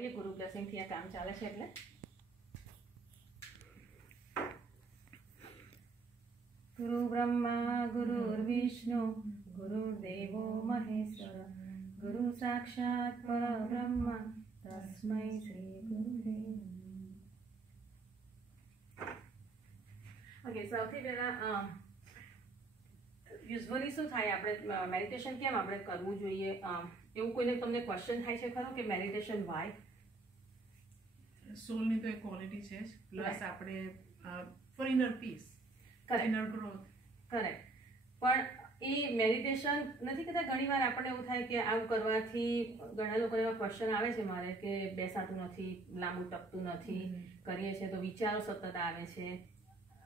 એ ગુરુ બ્લેસિંગથી આ કામ ચાલે છે એટલે ગુરુ બ્રહ્મા ગુરુર્વિષ્ણુ ગુરુર્દેવો મહેશ્વર ગુરુ સાક્ષાત પરબ્રહ્મ તસ્મૈ શ્રી ગુરુવે ઓકે સૌથી પહેલા યુઝ્યુઅલી શું થાય આપણે મેડિટેશન કેમ આપણે કરવું જોઈએ એવું કોઈને તમને ક્વેશ્ચન થાય છે ખરો કે મેડિટેશન વાય સોલની તો એક ક્વોલિટી છે પ્લસ આપણે for inner peace inner growth correct પણ એ મેડિટેશન નથી કહેતા ઘણીવાર આપણને એવું થાય કે આવું કરવાથી ઘણા લોકો એવા ક્વેશ્ચન આવે છે મારે કે બેસાતું નથી લાંબુ ટકતું નથી કરીએ છીએ તો વિચારો સતત આવે છે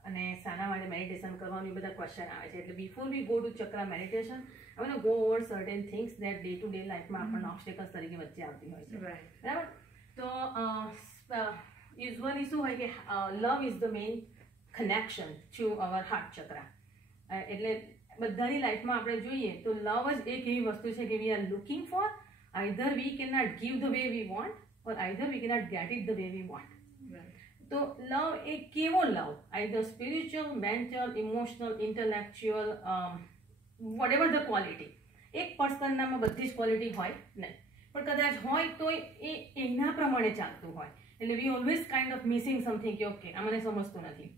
અને શાના માટે મેડિટેશન કરવાનું એ બધા ક્વેશ્ચન આવે છે એટલે before we go to chakra meditation I want to go over certain things that day to day લાઈફમાં આપણને ઓબ્સ્ટેકલ્સ તરીકે વચ્ચે આવતી હોય છે બરાબર તો યુઝ્યુઅલી શું હોય કે love is the main connection to our heart chakra એટલે બધાની લાઈફમાં આપણે જોઈએ તો લવ જ એક એવી વસ્તુ છે કે we are looking for either we can not give the way we want or either we can not get it the way we want તો લવ એ કેવો love either spiritual mental emotional intellectual what the quality એક પર્સનનામાં બધી જ quality હોય નહીં પણ કદાચ હોય તો એ એના પ્રમાણે ચાલતું હોય એટલે વી always kind of missing something કે ઓકે આ મને સમજતું નથી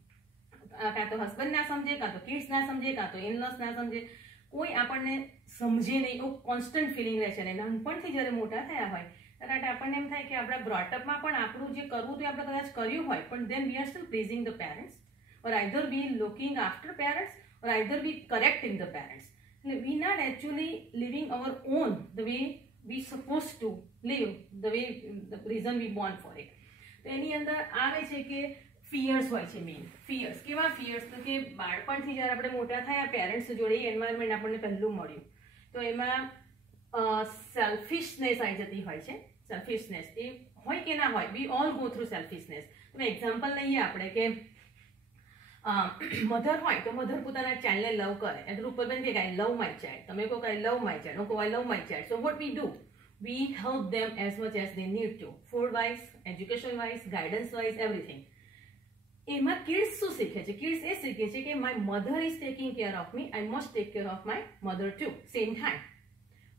કાં તો હસબન્ડ ના સમજે કાં તો કિડ્સ ના સમજે કાં તો ઇનલોસ ના સમજે કોઈ આપણને સમજે નહીં એવું કોન્સ્ટન્ટ ફિલિંગ રહે છે અને નાનપણથી જ્યારે મોટા થયા હોય ત્યારે આપણને એમ થાય કે આપણા બ્રોટઅપમાં પણ આપણું જે કરવું તો આપણે કદાચ કર્યું હોય પણ then we are still pleasing the parents or either we looking after parents or either we correcting the parents એટલે we not actually living our own the way we suppose to live the way the reason we born for it તો એની અંદર આવે છે કે fierce હોય છે main fierce કેવા ફિયર્સ તો કે બાળપણથી જ્યારે આપણે મોટા થયા પેરેન્ટ્સ જોડે એન્વાયરમેન્ટ આપણને પહેલું મળ્યું તો એમાં સેલ્ફિશનેસ આવી જતી હોય છે સેલ્ફિશનેસ એ હોય કે ના હોય વી ઓલ ગો થ્રુ સેલ્ફિશનેસ તમે એક્ઝામ્પલ લઈએ આપણે કે મધર હોય તો મધર પોતાના ચાઇલ્ડને લવ કરે એટલે રૂપલબેન કે આઈ લવ માય ચાઇલ્ડ તમે કહો કે આઈ લવ માય ચાઇલ્ડ હું કહું I love my child so what we do we help them as much as they need to food wise education wise guidance wise everything એમાં કિડ્સ શું શીખે છે kids એ શીખે છે કે my mother is taking care of me I must take care of my mother to same time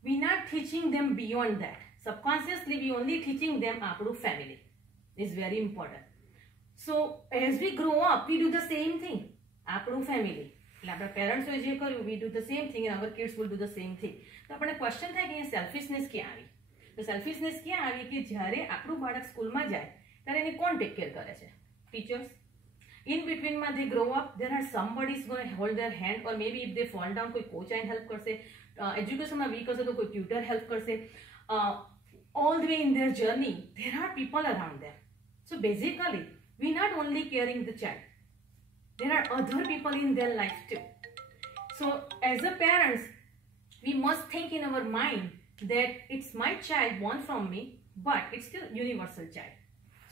we not teaching them beyond that subconsciously we only teaching them આપણું family is very important so as we grow up we do the same thing આપણું family એટલે આપણા પેરેન્ટ્સોએ જે કર્યું we do the same thing and hour kids will do the same thing તો આપણને question થાય કે અહીંયા સેલ્ફિશનેસ ક્યાં આવી તો સેલ્ફિશનેસ ક્યાં આવી કે જ્યારે આપણું બાળક સ્કૂલમાં જાય ત્યારે એને કોણ ટેક કેર કરે છે teachers in between ma they grow up there are somebody is going to hold their hand or maybe if they fall down koi coach and help karse education ma weak hase to koi tutor help karse all the way in their journey there are people around them so basically we not only caring the child there are other people in their life too so as a parents we must think in our mind that it's my child born from me but it's still universal child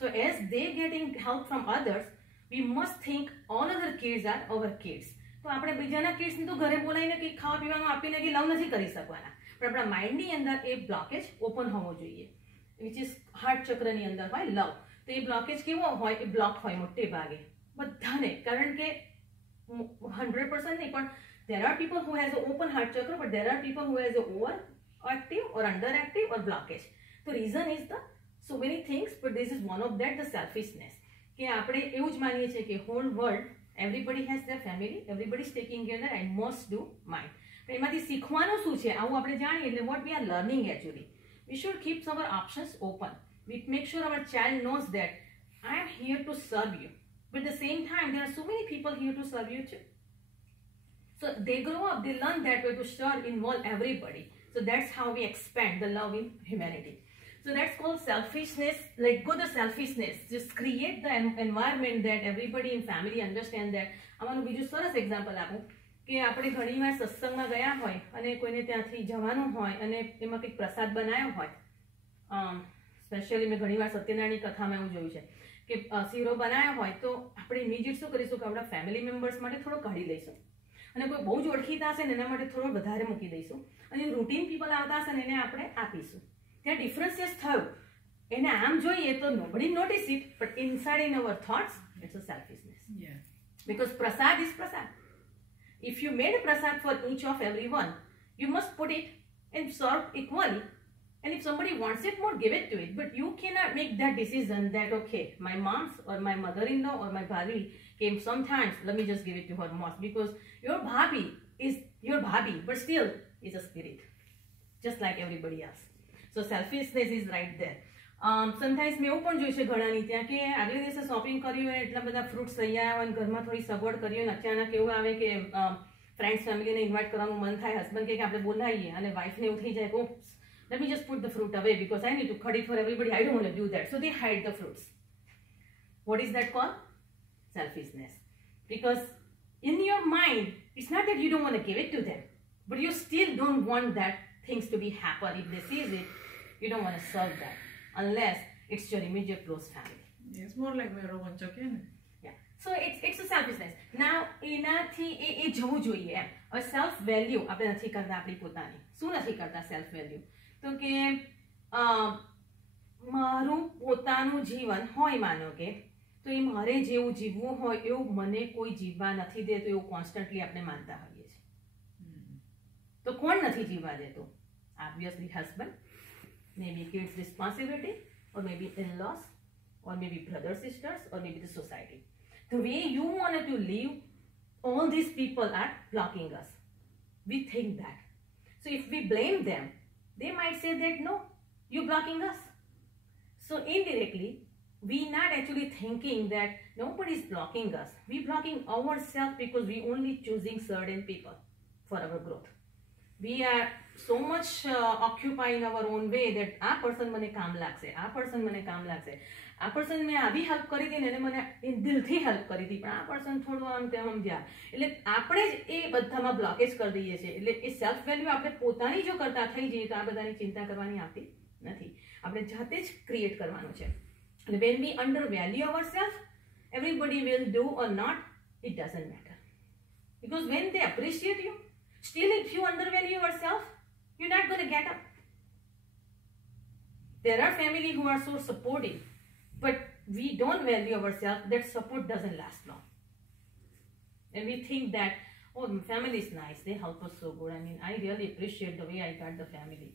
so as they getting help from others we must think all other kids are our kids તો આપણે બીજાના કિડ્સને તો ઘરે બોલાવીને કંઈક ખાવા પીવાનું આપીને કે લવ નથી કરી શકવાના પણ આપણા માઇન્ડની અંદર એ બ્લોકેજ ઓપન હોવો જોઈએ વિચ ઇઝ હાર્ટ ચક્રની અંદર હોય લવ તો એ બ્લોકેજ કેવો હોય એ બ્લોક હોય મોટે ભાગે બધાને કારણ કે 100% નહીં પણ there are people who has an open heart chakra but there are people who has an overactive or underactive or blockage the reason is the so many things but this is one of that the selfishness કે આપણે એવું જ માનીએ છીએ કે whole world everybody has their family everybody is taking care I must do mind પણ એમાંથી શીખવાનું શું છે આવું આપણે જાણીએ એટલે what we are learning actually we should keep our options open we make sure our child knows that I am here to serve you but the same time there are so many people here to serve you too so they grow up they learn that way to સર્વ involve everybody so that's how we expand the love in humanity So that's called selfishness. Let go the selfishness. Just create the environment that everybody in family understand that. આમાંનું બીજું સરસ example આપું કે આપણે ઘણીવાર સત્સંગમાં ગયા હોય અને કોઈને ત્યાંથી જવાનું હોય અને એમાં કંઈક પ્રસાદ બનાવ્યો હોય સ્પેશિયલી મેં ઘણીવાર સત્યનારાયણની કથામાં એવું જોયું છે કે શીરો બનાવ્યો હોય તો આપણે ઇમિડિયેટ શું કરીશું કે આપણા ફેમિલી મેમ્બર્સ માટે થોડો કાઢી લઈશું અને કોઈ બહુ જ ઓળખીતા હશે ને એના માટે થોડો વધારે મૂકી દઈશું અને રૂટીન પીપલ આવતા હશે ને એને આપણે આપીશું ત્યાં ડિફરન્સિયસ થયું એને આમ જોઈએ તો nobody notice it, but inside in our thoughts, it's a selfishness. Yeah. Because prasad is prasad. If you made a prasad for each of everyone, you must put it and serve equally. And if somebody wants it more, give it to it. But you cannot make that decision that, okay, my mom's or my mother-in-law or my bhabi came sometimes, let me just give it to her most. Because your bhabi is your bhabi, but still is a spirit, just like everybody else. So selfishness is right there. Sometimes મેં એવું પણ જોયું છે ઘણાની ત્યાં કે આગલે દિવસે shopping કર્યું હોય એટલા બધા ફ્રૂટ્સ લઈ આવ્યા અને ઘરમાં થોડી સગવડ કરી હોય અચાનક એવું આવે કે ફ્રેન્ડ્સ ફેમિલીને ઇન્વાઇટ કરવાનું મન થાય હસબન્ડ કે આપણે બોલાવીએ અને વાઇફને એવું થઈ જાય કે let me just put the fruit away because I need to cut it for everybody. I don't want to do that. So they hide the fruits. What is that called? Selfishness. Because in your mind, it's not that you don't want to give it to them, but you still don't want that things to be happen. If they sees it, you don't want to serve that unless it's your immediate close family. Yeah, it's more like we're one chicken. Yeah. So it's a selfishness. Now, એનાથી એ જવું જોઈએ એમ. હવે self value આપણે નથી કરતા આપણી પોતાની. શું નથી કરતા સેલ્ફ વેલ્યુ? તો કે મારું પોતાનું જીવન હોય માનો કે તો એ મારે જેવું જીવવું હોય એવું મને કોઈ જીવવા નથી દેતું એવું કોન્સ્ટન્ટલી આપણે માનતા હોઈએ છીએ. તો કોણ નથી જીવવા દેતું? Obviously husband, maybe kids responsibility, or maybe in-laws, or maybe brothers, sisters, or maybe the society. The way you wanted to live, all these people are blocking us. We think that. So if we blame them, they might say that no, you're blocking us. So indirectly, we're not actually thinking that nobody's blocking us. We're blocking ourselves because we're only choosing certain people for our growth. We are so much occupied in our own way that આ person મને કામ લાગશે, આ person મને કામ લાગશે, આ person મેં આવી હેલ્પ કરી હતી ને એને મને દિલથી હેલ્પ કરી હતી પણ આ person થોડું આમ તેમ સમજ્યા એટલે આપણે જ એ બધામાં બ્લોકેજ કરી દઈએ છીએ. એટલે એ સેલ્ફ વેલ્યુ આપણે પોતાની જો કરતા થઈ જઈએ તો આ બધાની ચિંતા કરવાની આવતી નથી. આપણે જાતે જ ક્રિએટ કરવાનું છે. And when we undervalue ourselves, everybody will do or not, it doesn't matter. Because when they appreciate you, still if you undervalue yourself, you're not going to get up. There are family who are so supportive, but we don't value ourselves, that support doesn't last long. And we think that, oh, family is nice, they help us so good. I mean, I really appreciate the way I got the family.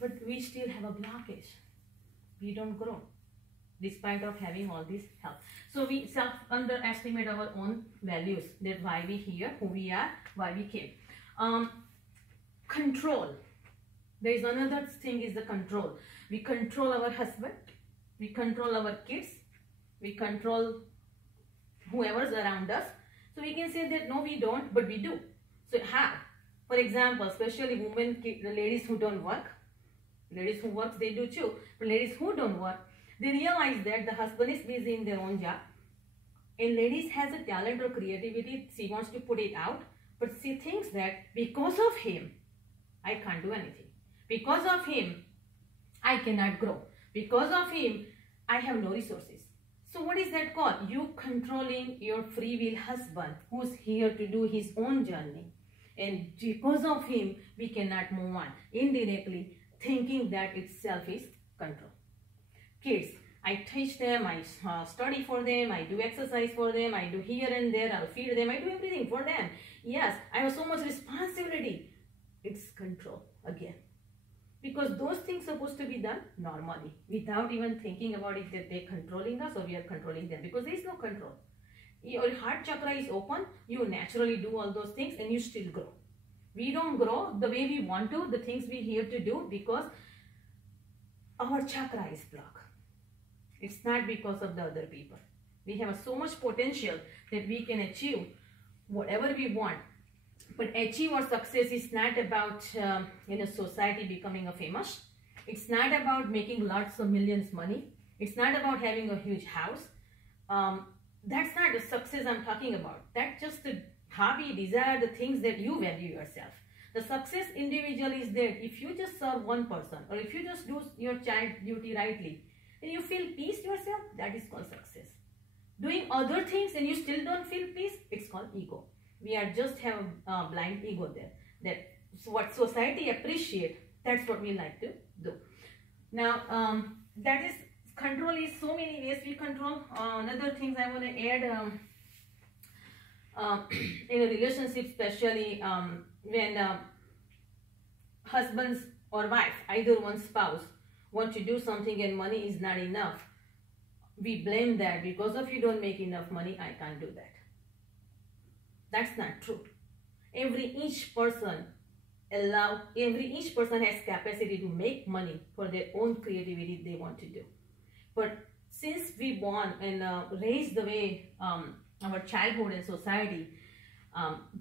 But we still have a blockage. We don't grow, despite of having all this help. So we underestimate our own values, that why we here, who we are, why we came. Control. There is another thing is the control. We control our husband, we control our kids, we control whoever's around us. So we can say that no, we don't, but we do. So how? For example, especially women, the ladies who don't work, ladies who work, they do too, but ladies who don't work, they realize that the husband is busy in their own job, and ladies has a talent or creativity, she wants to put it out, but she thinks that because of him, I can't do anything. Because of him, I cannot grow. Because of him, I have no resources. So what is that called? You controlling your free will husband who's here to do his own journey. And because of him, we cannot move on. Indirectly, thinking that itself is control. Kids, I teach them, I study for them, I do exercise for them, I do here and there, I'll feed them, I do everything for them. Yes, I have so much responsibility. It's control again. Because those things supposed to be done normally, without even thinking about it that they're controlling us or we are controlling them. Because there is no control. Your heart chakra is open, you naturally do all those things and you still grow. We don't grow the way we want to, the things we're here to do, because our chakra is blocked. It's not because of the other people. We have so much potential that we can achieve whatever we want. But achieve or success is not about in a society becoming a famous. It's not about making lots of millions money. It's not about having a huge house. That's not the success I'm talking about. That's just the hobby, desire, the things that you value yourself. The success individual is that if you just serve one person, or if you just do your child duty rightly, and you feel peace yourself, that is called success. Doing other things and you still don't feel peace, it's called ego. We are just have a blind ego there. That what society appreciate, that's what we like to do. Now, that is control is so many ways we control. Another things I want to add, in a relationship, especially when husbands or wife, either one spouse, want to do something and money is not enough, we blame that because of you don't make enough money, I can't do that. That's not true. Each person has capacity to make money for their own creativity they want to do. But since we born and raised the way our childhood and society,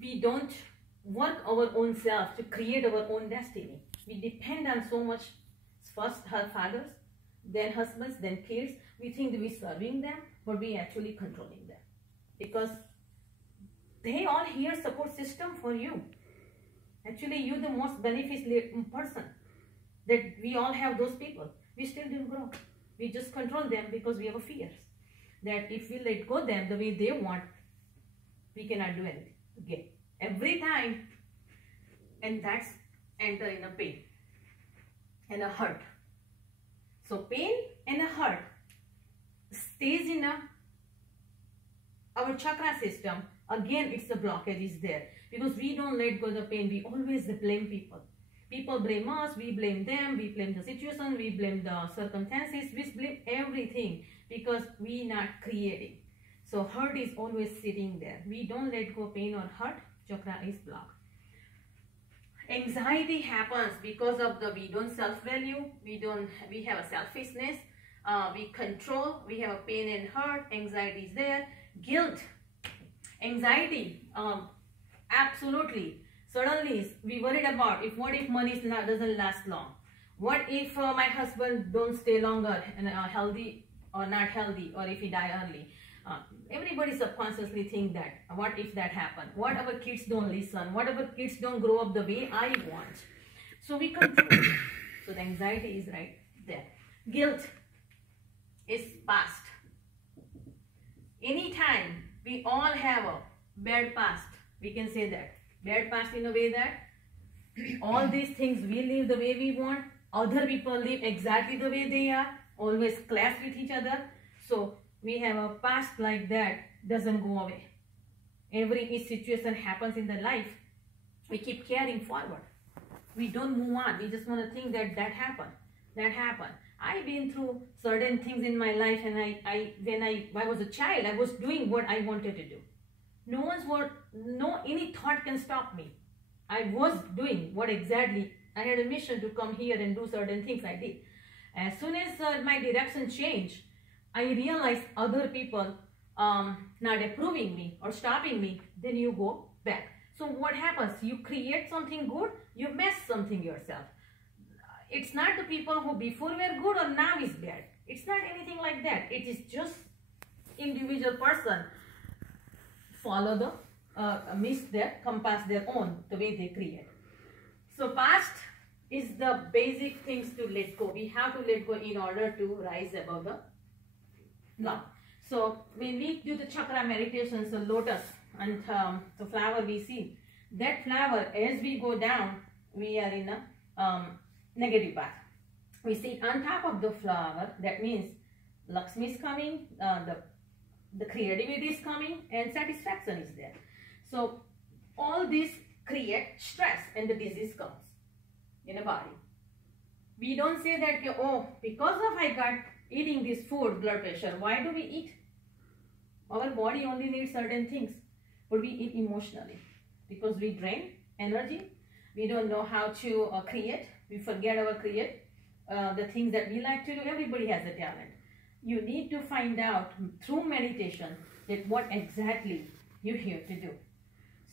we don't work our own self to create our own destiny. We depend on so much, first her fathers, then husbands, then kids. We think we're serving them, but we actually controlling them, because they all here support system for you. Actually, you're the most beneficial person. That we all have those people. We still didn't grow. We just control them because we have a fears that if we let go them the way they want, we cannot do anything again. Every time, and that's enter in a pain and a hurt. So pain and a hurt stays in our chakra system. Again, it's the blockage is there because we don't let go of the pain. We always blame people. People blame us, we blame them, we blame the situation, we blame the circumstances, we blame everything because we not creating. So hurt is always sitting there. We don't let go pain or hurt, chakra is blocked. Anxiety happens because of we don't self-value, we have a selfishness, we control, we have a pain and hurt, anxiety is there. Guilt, anxiety, absolutely. Suddenly we worried about what if money doesn't last long? What if my husband don't stay longer and healthy or not healthy, or if he die early? Everybody subconsciously think that. What if that happen? What our kids don't listen? What our kids don't grow up the way I want? So we control. So the anxiety is right there. Guilt is past. Anytime we all have a bad past, we can say that. Bad past in a way that all these things we live the way we want, other people live exactly the way they are, always clash with each other. So we have a past like that, doesn't go away. Each situation happens in the life, we keep carrying forward. We don't move on. We just want to think that happened. That happened. I've been through certain things in my life, and when I was a child, I was doing what I wanted to do. Any thought can stop me. I was doing what exactly, I had a mission to come here and do certain things I did. As soon as my direction changed, I realized other people not approving me or stopping me, then you go back. So what happens? You create something good, you mess something yourself. It's not the people who before were good or now is bad. It's not anything like that. It is just individual person follow the miss their compass their own the way they create. So past is the basic things to let go. We have to let go in order to rise above the now. So when we do the chakra meditations, the lotus and the flower we see, that flower as we go down, we are in a negative path. We sit on top of the flower, that means Lakshmi is coming, the creativity is coming, and satisfaction is there. So all this create stress and the disease comes in a body. We don't say that, oh, because of I got eating this food, blood pressure, why do we eat? Our body only needs certain things, but we eat emotionally because we drain energy. We don't know how to create. We forget our the things that we like to do. Everybody has a talent. You need to find out through meditation that what exactly you're here to do.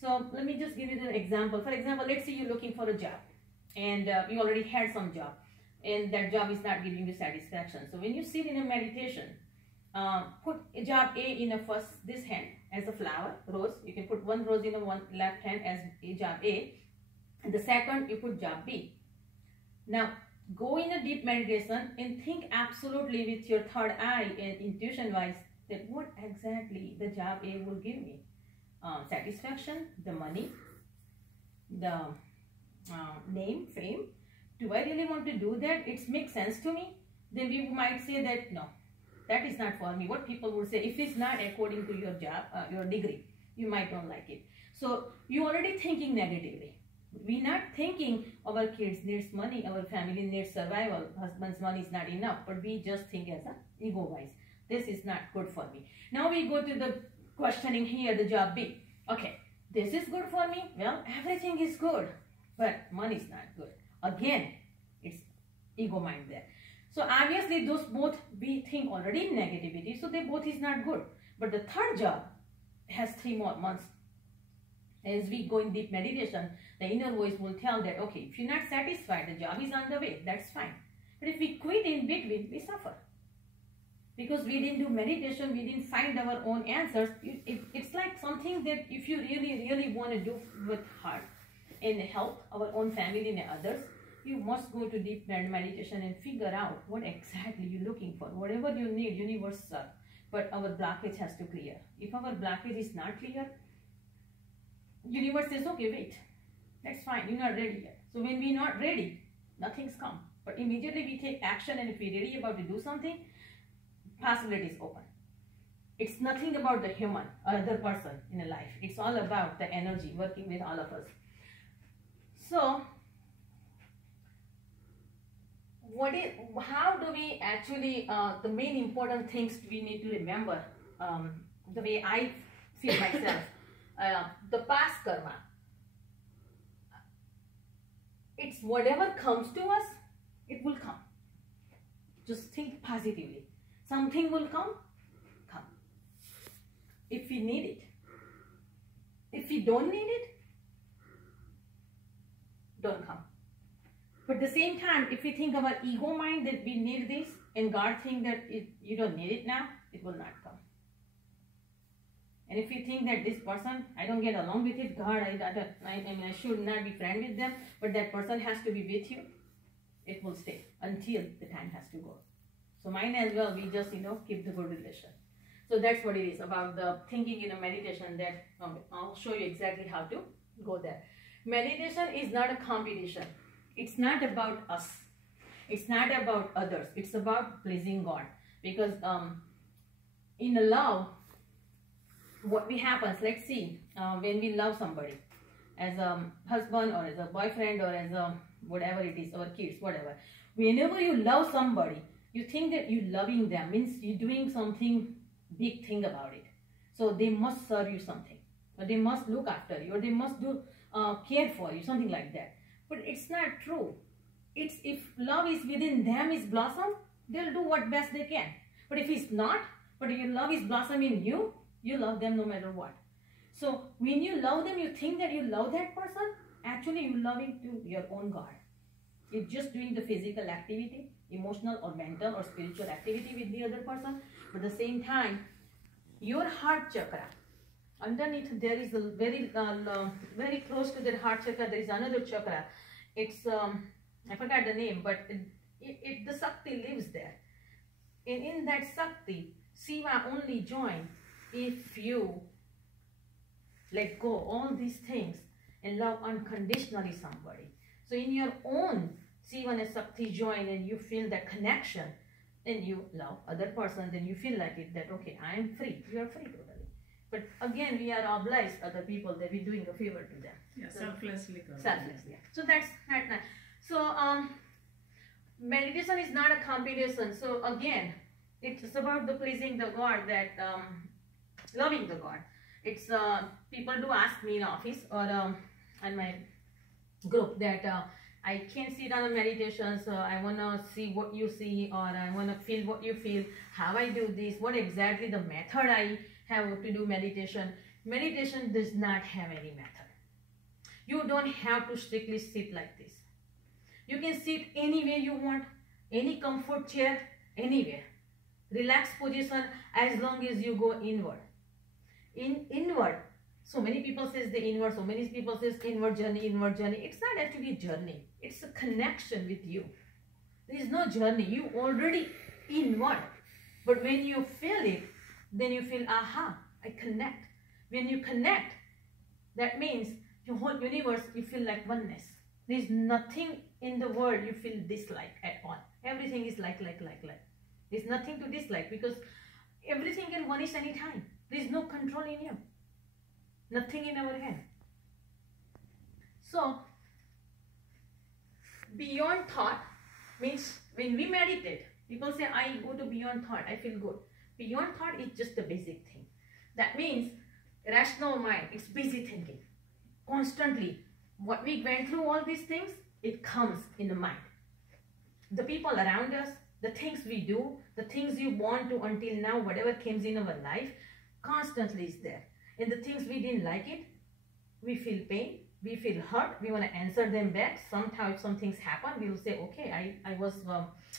So let me just give you an example. For example, let's say you're looking for a job and you already had some job and that job is not giving you satisfaction. So when you sit in a meditation, put a job A in this hand as a flower, rose. You can put one rose in one left hand as a job A, and the second you put job B. Now go in a deep meditation and think absolutely with your third eye and intuition wise that what exactly the job A will give me. Satisfaction, the money, the name, fame. Do I really want to do that? It makes sense to me. then we might say that no, that is not for me. What people would say, if it's not according to your job, your degree, you might not like it. So you already thinking negatively. We not thinking our kids needs money, our family needs survival, husband's money is not enough, but we just think as a ego wise, this is not good for me. Now we go to the questioning here, the job B. Okay, this is good for me. Well, everything is good, but money is not good. Again, it's ego mind there. So obviously those both we think already in negativity, so they both is not good. But the third job has 3 more months. As we go in deep meditation, the inner voice will tell that, okay, if you're not satisfied, the job is on the way, that's fine. But if we quit in between, we suffer. Because we didn't do meditation, we didn't find our own answers. It's like something that if you really, really want to do with heart and help our own family and others, you must go to deep meditation and figure out what exactly you're looking for. Whatever you need, universe serve. But our blockage has to clear. If our blockage is not clear, universe says, okay, wait, that's fine, you're not ready yet. So when we're not ready, nothing's come. But immediately we take action, and if we're ready about to do something, possibilities open. It's nothing about the human or other person in a life. It's all about the energy working with all of us. So, how do we actually, the main important things we need to remember, the way I feel myself, the past karma, it's whatever comes to us, it will come. Just think positively. Something will come. If we need it. If we don't need it, don't come. But at the same time, if we think our ego mind that we need this, and God think that you don't need it now, it will not come. And if you think that this person, I don't get along with it, God, I should not be friend with them, but that person has to be with you, it will stay until the time has to go. So mine as well, we just, keep the good relation. So that's what it is about the thinking in a meditation that I'll show you exactly how to go there. Meditation is not a competition. It's not about us. It's not about others. It's about pleasing God. Because in a love, what happens, let's see, when we love somebody, as a husband or as a boyfriend or as a whatever it is, our kids, whatever. Whenever you love somebody, you think that you loving them means you're doing something big thing about it. So they must serve you something, or they must look after you, or they must do care for you, something like that. But it's not true. It's if love is within them is blossom, they'll do what best they can. But if it's not, but your love is blossom in you, you love them no matter what. So when you love them, you think that you love that person, actually you're loving to your own God. You're just doing the physical activity, emotional or mental or spiritual activity with the other person. But at the same time, your heart chakra, underneath there is a very close to the heart chakra, there is another chakra. It's, I forgot the name, but the Sakti lives there. And in that Sakti, Shiva only joins if you let go all these things and love unconditionally somebody. So in your own Shiva and Sakti join and you feel that connection, and you love other person, then you feel like it, that okay, I am free. You are free totally. But again, we are obliged other people that we're doing a favor to them. Yeah, so, selflessly. Selflessly. So that's not nice. So meditation is not a competition. So again, it's about the pleasing the God, that loving the God. It's people do ask me in office or on my group that I can't sit on a meditation, so I want to see what you see, or I want to feel what you feel, how I do this, what exactly the method I have to do meditation. Meditation does not have any method. You don't have to strictly sit like this. You can sit any way you want, any comfort chair, anywhere. Relaxed position as long as you go inward. Inward. So many people says the inward, so many people says inward journey. It's not actually a journey. It's a connection with you. There is no journey. You already inward. But when you feel it, then you feel, aha, I connect. When you connect, that means your whole universe, you feel like oneness. There is nothing in the world you feel dislike at all. Everything is like. There's nothing to dislike because everything can vanish anytime. There's no control in you. Nothing in our hand. So, beyond thought means when we meditate, people say, I go to beyond thought, I feel good. Beyond thought is just a basic thing. That means rational mind, it's busy thinking. Constantly, what we went through all these things, it comes in the mind. The people around us, the things we do, the things you want to until now, whatever comes in our life, constantly is there. And the things we didn't like it, we feel pain, we feel hurt, we want to answer them back. Somehow if some things happen, we will say, okay, I was,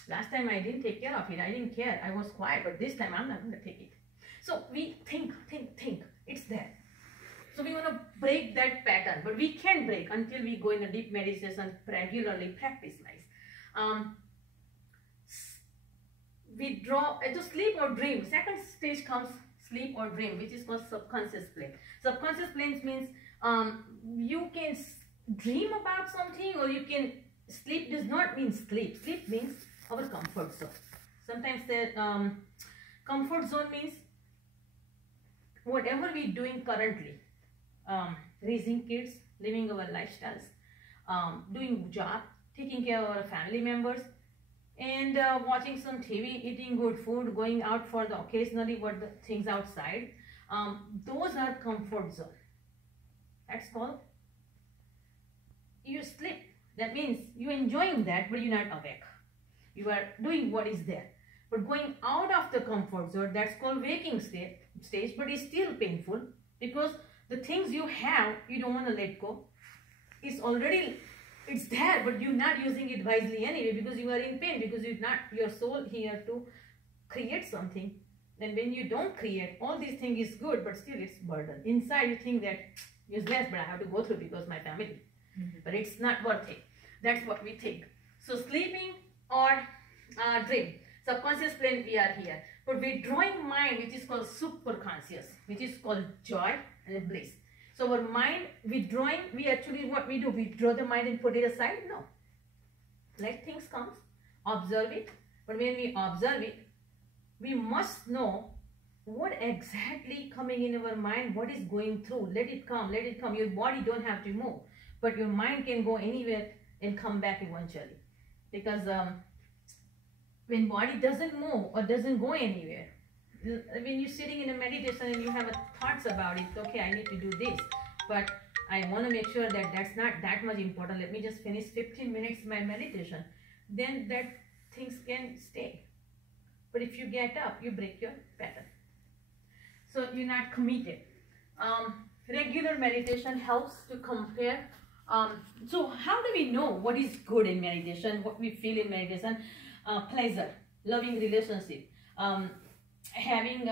last time I didn't take care of it, I didn't care, I was quiet, but this time I'm not going to take it. So we think, it's there. So we want to break that pattern, but we can't break until we go in a deep meditation, regularly practice wise. We draw to sleep or dream. Second stage comes sleep or dream, which is called subconscious plane. Subconscious plane means you can dream about something, or you can sleep. Does not mean sleep. Sleep means our comfort zone. Sometimes the comfort zone means whatever we're doing currently, raising kids, living our lifestyles, doing job, taking care of our family members, and watching some TV, eating good food, going out for the occasionally what the things outside. Those are comfort zone. That's called you sleep. That means you're enjoying that, but you're not awake. You are doing what is there. But going out of the comfort zone, that's called waking stage, but it's still painful because the things you have, you don't want to let go. It's there, but you're not using it wisely anyway because you are in pain, because you're not your soul here to create something. And when you don't create, all these things is good, but still it's burden. Inside you think that it's less, but I have to go through because my family. But it's not worth it. That's what we think. So sleeping or dream. Subconscious plane, we are here. But withdrawing mind, which is called superconscious, which is called joy and bliss. So our mind withdrawing, we actually, what we do, we draw the mind and put it aside? No. Let things come, observe it. But when we observe it, we must know what exactly coming in our mind, what is going through. Let it come, let it come. Your body don't have to move, but your mind can go anywhere and come back eventually. Because when body doesn't move or doesn't go anywhere, when you're sitting in a meditation and you have thoughts about it, okay, I need to do this, but I want to make sure that that's not that much important. Let me just finish 15 minutes my meditation. Then that things can stay. But if you get up, you break your pattern. So you're not committed. Regular meditation helps to compare. So how do we know what is good in meditation, what we feel in meditation? Pleasure, loving relationship, having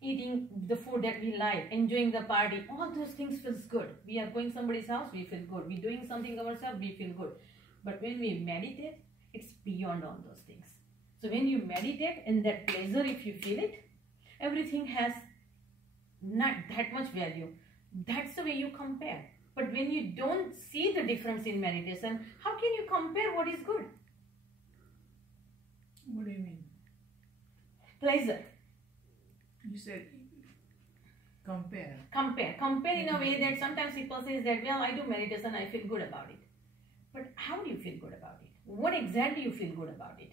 eating the food that we like, enjoying the party, all those things feels good. We are going somebody's house, we feel good. We're doing something ourselves, we feel good. But when we meditate, it's beyond all those things. So when you meditate and that pleasure, if you feel it, everything has not that much value. That's the way you compare. But when you don't see the difference in meditation, how can you compare what is good? What do you mean? Pleasure. You said compare. Compare in a way that sometimes people say that, well, I do meditation, I feel good about it. But how do you feel good about it? What exactly you feel good about it?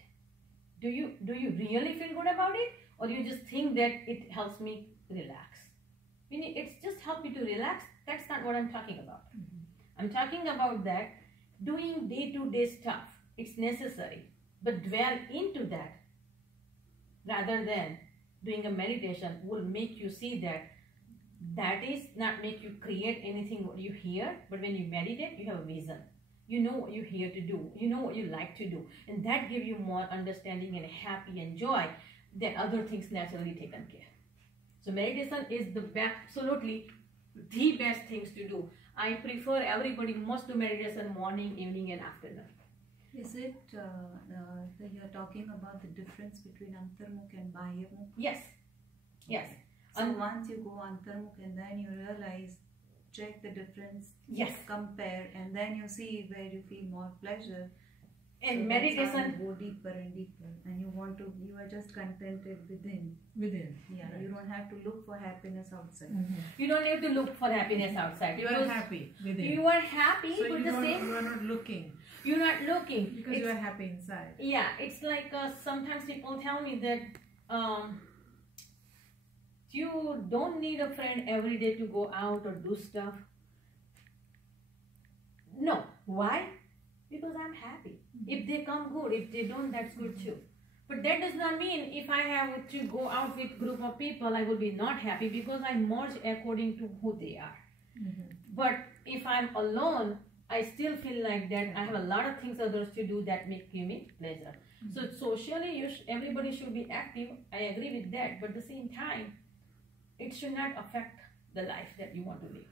Do you really feel good about it, or you just think that it helps me relax? It's just help you to relax. That's not what I'm talking about. I'm talking about that doing day-to-day stuff. It's necessary, but dwell into that rather than doing a meditation will make you see that is not make you create anything what you hear, but when you meditate, you have a vision. You know what you're here to do. You know what you like to do. And that gives you more understanding and happy and joy than other things naturally taken care. So meditation is absolutely the best things to do. I prefer everybody must do meditation morning, evening and afternoon. Is it that you're talking about the difference between Antarmukh and Bahyamukh? Yes. Yes. So once you go Antarmukh and then you realize, check the difference, yes, compare, and then you see where you feel more pleasure. And So meditation. that's how you go deeper and deeper, and you are just contented within. Within. Yeah, Right. you don't have to look for happiness outside. You don't need to look for happiness outside. You are because happy within. You are happy, So but you the don't, same, you are not looking you're not looking. because It's- you are happy inside. Yeah, it's like sometimes people tell me that you don't need a friend every day to go out or do stuff. No. Why? Because I'm happy. If they come, good. If they don't, that's good too. But that does not mean if I have to go out with group of people, I will be not happy because I merge according to who they are. But if I'm alone, I still feel like that I have a lot of things others to do that give me pleasure. So socially, everybody should be active. I agree with that. But at the same time, it should not affect the life that you want to live.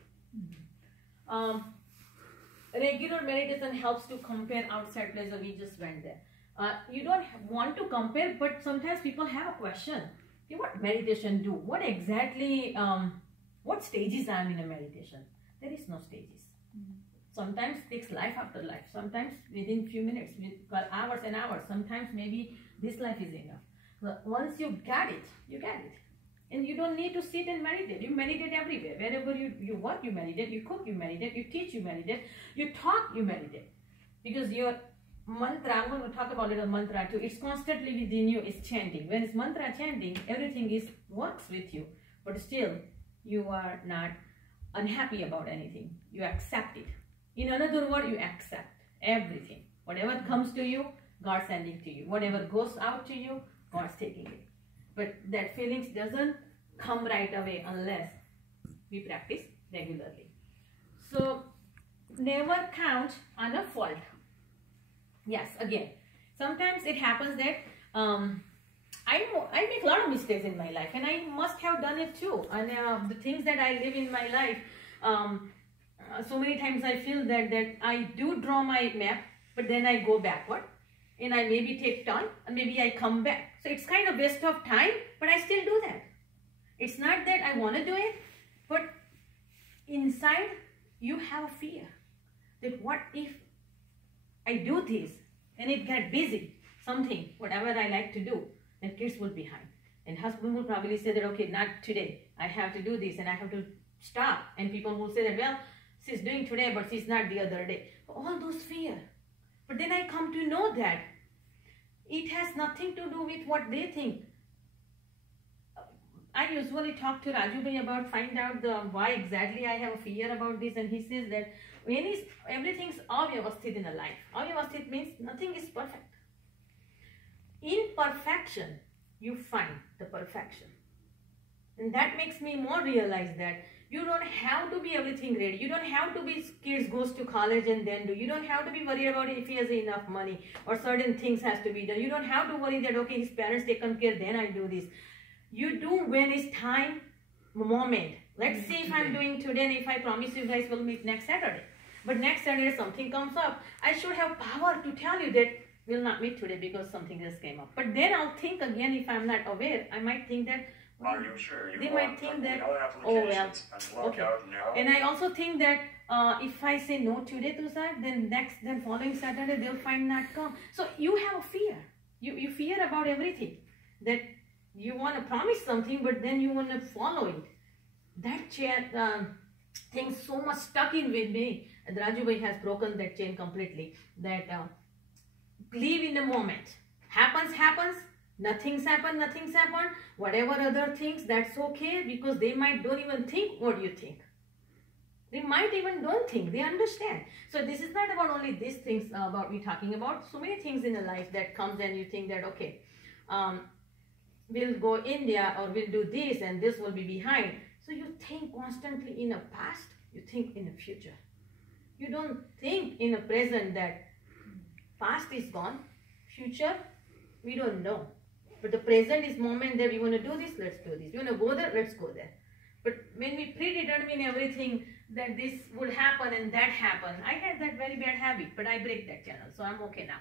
Regular meditation helps to compare outside pleasure. We just went there. You don't want to compare, but sometimes people have a question. Okay, what meditation do? What exactly, what stages I am in a meditation? There is no stages. Sometimes it takes life after life. Sometimes within few minutes, hours and hours. Sometimes maybe this life is enough. But once you get it, you get it. And you don't need to sit and meditate. You meditate everywhere. Wherever you work, you meditate. You cook, you meditate. You teach, you meditate. You talk, you meditate. Because your mantra, I'm going to talk about little mantra too. It's constantly within you. It's chanting. When it's mantra chanting, everything works with you. But still, you are not unhappy about anything. You accept it. In another word, you accept everything. Whatever comes to you, God's sending to you. Whatever goes out to you, God's taking it. But that feelings doesn't come right away unless we practice regularly. So never count on a fault. Yes, again, sometimes it happens that I make a lot of mistakes in my life, and I must have done it too. And the things that I live in my life, so many times I feel that I do draw my map, but then I go backward. And I maybe take turn and maybe I come back. So it's kind of waste of time, but I still do that. It's not that I want to do it, but inside you have a fear that what if I do this and it get busy, something, whatever I like to do, then kids will be behind. And husband will probably say that, okay, not today. I have to do this and I have to stop. And people will say that, well, she's doing today, but she's not the other day. All those fear. But then I come to know that it has nothing to do with what they think. I usually talk to Raju Bhai about find out why exactly I have a fear about this, and he says that everything's avyavasthit in a life. Avyavasthit means nothing is perfect. In perfection, you find the perfection. And that makes me more realize that you don't have to be everything ready. You don't have to be kids goes to college and then do. You don't have to be worried about if he has enough money or certain things has to be done. You don't have to worry that, okay, his parents taken care, then I do this. You do when it's time, moment. Let's see if I'm doing today, and if I promise you guys we'll meet next Saturday. But next Saturday something comes up. I should have power to tell you that we'll not meet today because something else came up. But then I'll think again, if I'm not aware, I might think that, Are you sure you they want might think to that, complete oh all well, applications and log okay. out now? And I also think that if I say no today to that, then following Saturday they'll find not come. So you have a fear. You fear about everything. That you want to promise something, but then you want to follow it. That thing so much stuck in with me. And Raju Bhai has broken that chain completely. That live in the moment. Happens. Nothing's happened. Whatever other things, that's okay, because they might don't even think what you think. They might even don't think. They understand. So this is not about only these things about we talking about. So many things in the life that comes and you think that, okay, we'll go India or we'll do this and this will be behind. So you think constantly in the past, you think in the future. You don't think in the present that past is gone, future, we don't know. But the present is moment that we want to do this, let's do this. We want to go there, let's go there. But when we predetermine everything that this would happen and that happen, I had that very bad habit, but I break that channel, so I'm okay now.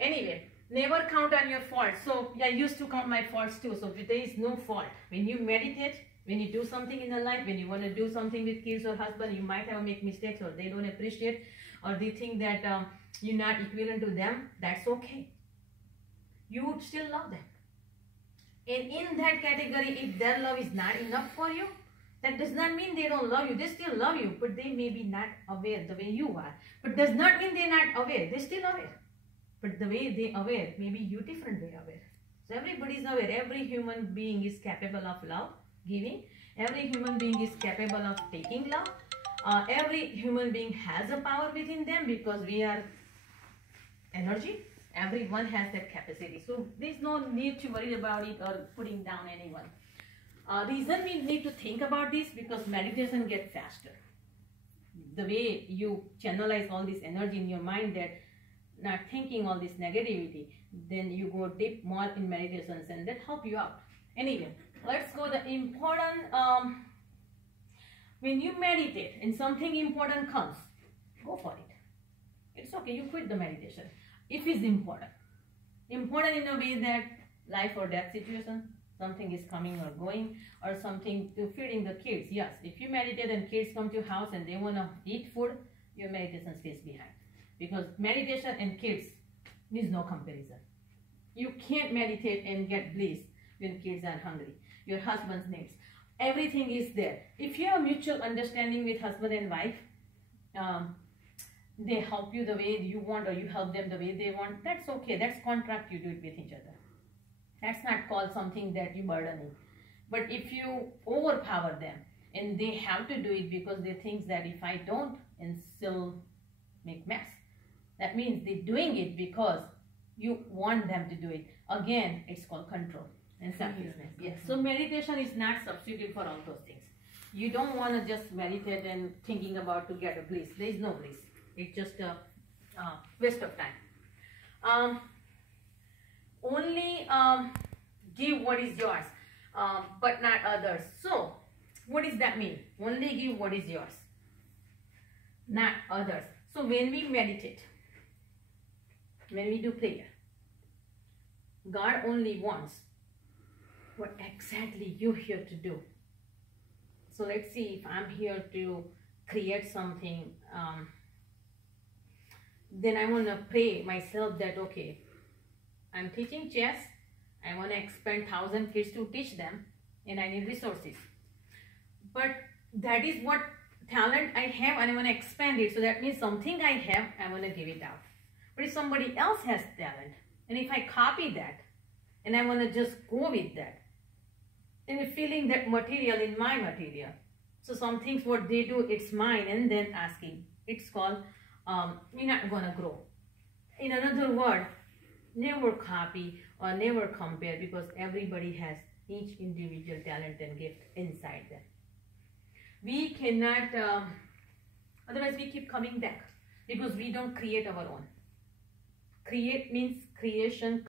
Anyway, never count on your faults. So I used to count my faults too. So there is no fault. When you meditate, when you do something in the life, when you want to do something with kids or husband, you might have make mistakes or they don't appreciate or they think that you're not equivalent to them, that's okay. You would still love them. And in that category, if their love is not enough for you, that does not mean they don't love you. They still love you, but they may be not aware the way you are. But does not mean they're not aware. They're still aware. But the way they aware, maybe you different way aware. So everybody is aware. Every human being is capable of love, giving. Every human being is capable of taking love. Every human being has a power within them because we are energy. Everyone has that capacity. So there's no need to worry about it or putting down anyone. Reason we need to think about this because meditation gets faster. The way you channelize all this energy in your mind, that not thinking all this negativity, then you go deep more in meditations and that help you out. Anyway, let's go the important, when you meditate and something important comes, go for it. It's okay, you quit the meditation. If it's important in a way that life or death situation, something is coming or going, or something to feeding the kids. Yes, if you meditate and kids come to your house and they want to eat food, your meditation stays behind. Because meditation and kids needs no comparison. You can't meditate and get bliss when kids are hungry. Your husband's needs. Everything is there. If you have a mutual understanding with husband and wife, they help you the way you want or you help them the way they want, that's okay. That's contract, you do it with each other. That's not called something that you burdening. But if you overpower them and they have to do it because they think that if I don't and still make mess, that means they're doing it because you want them to do it. Again, it's called control and selfishness. Yes. So meditation is not substitute for all those things. You don't want to just meditate and thinking about to get a bliss. There is no bliss. It's just a waste of time. Only give what is yours, but not others. So, what does that mean? Only give what is yours, not others. So, when we meditate, when we do prayer, God only wants what exactly you're here to do. So, let's see if I'm here to create something. Then I want to pray myself that, okay, I'm teaching chess, I want to expand 1,000 kids to teach them, and I need resources. But that is what talent I have and I want to expand it. So that means something I have, I want to give it out. But if somebody else has talent, and if I copy that, and I want to just go with that, and feeling that material in my material. So some things what they do, it's mine, and then asking. It's called, we're not going to grow. In another word, never copy or never compare because everybody has each individual talent and gift inside them. We cannot, otherwise we keep coming back because we don't create our own. Create means creation